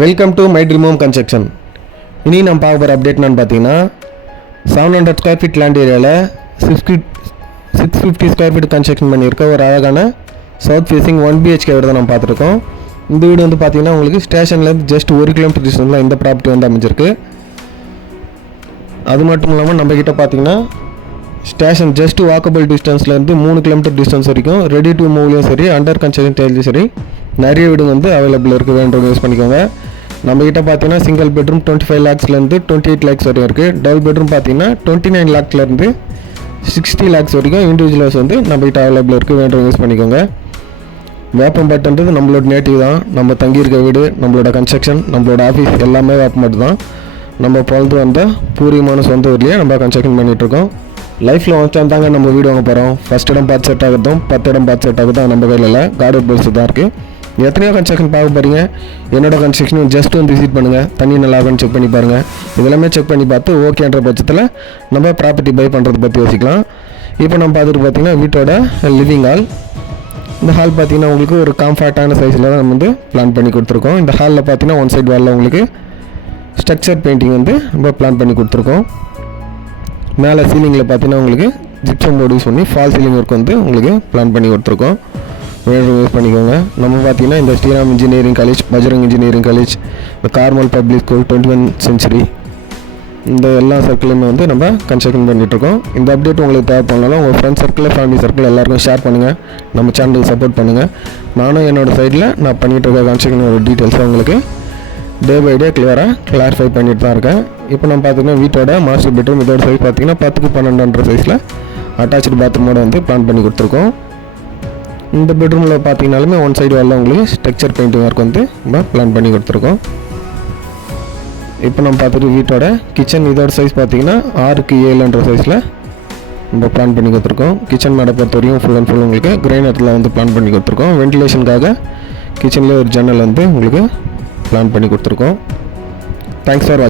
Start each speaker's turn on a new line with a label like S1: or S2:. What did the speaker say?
S1: Welcome to my dream home construction இனி நம்ம பார்க்க போகிற அப்டேட் என்னன்னு பார்த்தீங்கன்னா seven hundred square feet land ஏரியாவில் six six fifty square feet construction பண்ணியிருக்க ஒரு அழகான சவுத் ஃபேஸிங் ஒன் பிஹெச்கே வீடு தான் நம்ம பார்த்துருக்கோம். இந்த வீடு வந்து பார்த்தீங்கன்னா உங்களுக்கு ஸ்டேஷன்லேருந்து ஜஸ்ட் ஒரு கிலோமீட்டர் டிஸ்டன்ஸில் இந்த ப்ராப்பர்ட்டி வந்து அமைஞ்சிருக்கு. அது மட்டும் இல்லாமல் நம்ம கிட்ட பார்த்தீங்கன்னா ஸ்டேஷன் ஜஸ்ட் வாக்கபிள் டிஸ்டன்ஸ்லேருந்து மூணு கிலோமீட்டர் டிஸ்டன்ஸ் வரைக்கும் ரெடி டு மூவ்லேயும் சரி அண்டர் கன்ஸ்ட்ரக்ஷன் ஸ்டேஜ்லையும் சரி நிறைய வீடு வந்து அவைலபிள் இருக்குது வேண்டவங்க யூஸ் பண்ணிக்கோங்க. நம்மக்கிட்ட பார்த்தீங்கன்னா சிங்கிள் பெட்ரூம் டுவெண்ட்டி ஃபைவ் லேக்ஸ்லேருந்து டுவெண்ட்டி எயிட் லேக்ஸ் வரைக்கும் இருக்குது டபுள் பெட்ரூம் பார்த்தீங்கன்னா டுவெண்ட்டி நைன் லேக்ஸ்லேருந்து சிக்ஸ்டி லேக்ஸ் வரைக்கும் இண்டிவிஜுவல்ஸ் வந்து நம்மக்கிட்ட அவைலபிள் இருக்குது வேண்டும் யூஸ் பண்ணிக்கோங்க. வேப்பம்பட்டுன்றது நம்மளோட நேட்டிவ் தான். நம்ம தங்கியிருக்க வீடு நம்மளோட கன்ஸ்ட்ரக்ஷன் நம்மளோட ஆஃபீஸ் எல்லாமே வேப்பம்பட்டு தான். நம்ம பிறந்து வந்த பூர்வீகமான சொந்த ஊர்லேயே நம்ம கன்ஸ்ட்ரக்ஷன் பண்ணிகிட்ருக்கோம் லைஃப்பில் ஒன் டைம் தாங்க நம்ம வீடு வாங்க போகிறோம் ஃபஸ்ட் இடம் பார்த்து செட் ஆகுதும் பத்து இடம் பார்த்து செட் ஆகுதும் நம்ம கையில் இல்லை. கார்டு போல்ஸ் தான் இருக்குது எத்தனையோ கன்ஸ்ட்ரக்ஷன் பார்க்க போகிறீங்க என்னோட கன்ஸ்ட்ரக்ஷன் ஜஸ்ட் வந்து விசிட் பண்ணுங்கள் தண்ணி நல்லா இருக்குன்னு செக் பண்ணி பாருங்கள் இதெல்லாமே செக் பண்ணி பார்த்து ஓகேன்ற பட்சத்தில் நம்ம ப்ராப்பர்ட்டி பை பண்ணுறதை பற்றி யோசிக்கலாம். இப்போ நம்ம பார்த்துட்டு பார்த்தீங்கன்னா வீட்டோட லிவிங் ஹால் இந்த ஹால் பார்த்திங்கன்னா உங்களுக்கு ஒரு கம்ஃபர்ட்டான சைஸில் தான் நம்ம வந்து பிளான் பண்ணி கொடுத்துருக்கோம். இந்த ஹாலில் பார்த்தீங்கன்னா ஒன் சைடு வாலில் உங்களுக்கு ஸ்ட்ரக்சர் பெயிண்டிங் வந்து நம்ம பிளான் பண்ணி கொடுத்துருக்கோம். மேலே சீலிங்கில் பார்த்தீங்கன்னா உங்களுக்கு ஜிப்சம் போர்டு யூஸ் பண்ணி ஃபால் சீலிங் ஒர்க் வந்து உங்களுக்கு பிளான் பண்ணி கொடுத்துருக்கோம். வேறு யூஸ் பண்ணிக்கோங்க. நம்ம பார்த்தீங்கன்னா இந்த Sriram engineering college Bajrang engineering college இந்த Carmel public school twenty one century இந்த எல்லா சர்க்கிளையுமே வந்து நம்ம கன்ஸ்ட்ரக்ஷன் பண்ணிகிட்ருக்கோம் இந்த அப்டேட் உங்களுக்கு தேவைப்படலாம் உங்கள் ஃப்ரெண்ட்ஸ் சர்க்கிள் ஃபேமிலி சர்க்கிள் எல்லாருக்கும் ஷேர் பண்ணுங்கள் நம்ம சேனலுக்கு சப்போர்ட் பண்ணுங்கள் நானும் என்னோடய சைடில் நான் பண்ணிகிட்டு இருக்க கன்ஸ்ட்ரக்ஷனோட டீட்டெயில்ஸை உங்களுக்கு டே பை டே கிளியராக கிளாரிஃபை பண்ணிட்டு தான் இருக்கேன். இப்போ நம்ம பார்த்தீங்கன்னா வீட்டோட மாஸ்டர் பெட்ரூம் இதோட சைஸ் பார்த்தீங்கன்னா பத்துக்கு பன்னெண்டுன்ற சைஸில் அட்டாச்சு பாத்ரூமோட வந்து பிளான் பண்ணி கொடுத்துருக்கோம். இந்த பெட்ரூமில் பார்த்தீங்கனாலுமே ஒன் சைடு வரல உங்களுக்கு ஸ்ட்ரக்சர் பெயிண்டிங் ஒர்க் வந்து. நம்ம பிளான் பண்ணி கொடுத்துருக்கோம். இப்போ நம்ம பார்த்துட்டு வீட்டோட கிச்சன் இதோட சைஸ் பார்த்தீங்கன்னா ஆறுக்கு ஏழுன்ற சைஸில் நம்ம பிளான் பண்ணி கொடுத்துருக்கோம். கிச்சன் மேடை பொறுத்த வரையும் ஃபுல் அண்ட் ஃபுல் உங்களுக்கு கிரைனத்தில் வந்து பிளான் பண்ணி கொடுத்துருக்கோம். வென்டிலேஷனுக்காக கிச்சன்லேயே ஒரு ஜன்னல் வந்து உங்களுக்கு பிளான் பண்ணி கொடுத்துருக்கோம். Thanks for